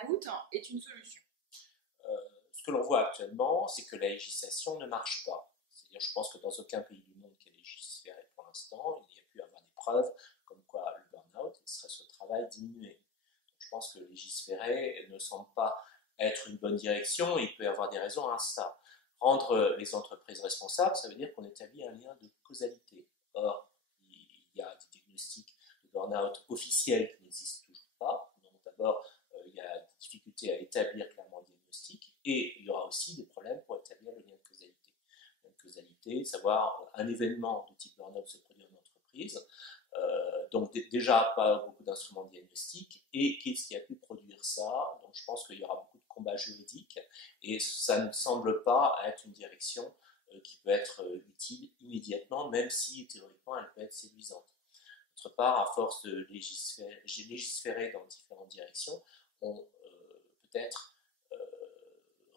burn-out est une solution? Ce que l'on voit actuellement, c'est que la législation ne marche pas. C'est-à-dire, je pense que dans aucun pays du monde qui a légiféré pour l'instant, il y a pu avoir des preuves comme quoi le burn-out et le stress au travail diminuaient. Donc, je pense que légiférer ne semble pas être une bonne direction et il peut y avoir des raisons à ça. Rendre les entreprises responsables, ça veut dire qu'on établit un lien de causalité. Or, il y a des diagnostics de burn-out officiels qui n'existent toujours pas. Donc, d'abord, il y a des difficultés à établir clairement le diagnostic et il y aura aussi des problèmes pour établir le lien de causalité. Le lien de causalité, savoir un événement de type burn-out se produit en entreprise, donc déjà pas beaucoup d'instruments diagnostiques et qu'est-ce qui a pu produire ça. Donc je pense qu'il y aura beaucoup de combats juridiques et ça ne semble pas être une direction qui peut être utile immédiatement, même si théoriquement elle peut être séduisante. D'autre part, à force de légiférer dans différentes directions, on peut-être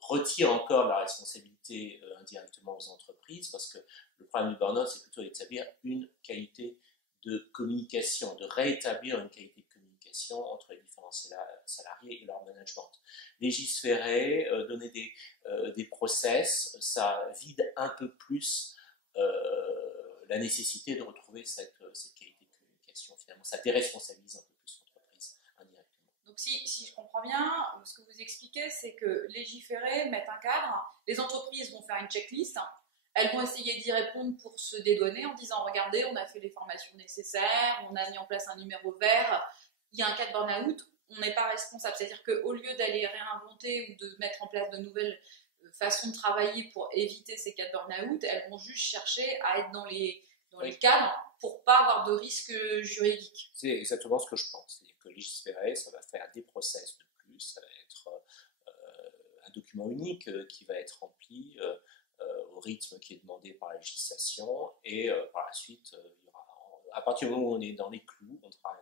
retire encore la responsabilité indirectement aux entreprises, parce que le problème du burn-out, c'est plutôt d'établir une qualité de communication, de rétablir une qualité de communication entre les différents salariés et leur management. Légiférer, donner des process, ça vide un peu plus la nécessité de retrouver cette qualité de communication. Finalement, ça déresponsabilise un peu plus l'entreprise indirectement. Donc si je comprends bien, ce que vous expliquez, c'est que légiférer, mettre un cadre, les entreprises vont faire une checklist, elles vont essayer d'y répondre pour se dédouaner en disant regardez, on a fait les formations nécessaires, on a mis en place un numéro vert, il y a un cas de burn-out, on n'est pas responsable. C'est-à-dire qu'au lieu d'aller réinventer ou de mettre en place de nouvelles façons de travailler pour éviter ces cas de burn-out, elles vont juste chercher à être dans les cadres pour pas avoir de risque juridique. C'est exactement ce que je pense. C'est-à-dire que légiférer, ça va faire des process de plus, ça va être un document unique qui va être rempli au rythme qui est demandé par la législation et par la suite, il y aura, à partir du moment où on est dans les clous, on travaille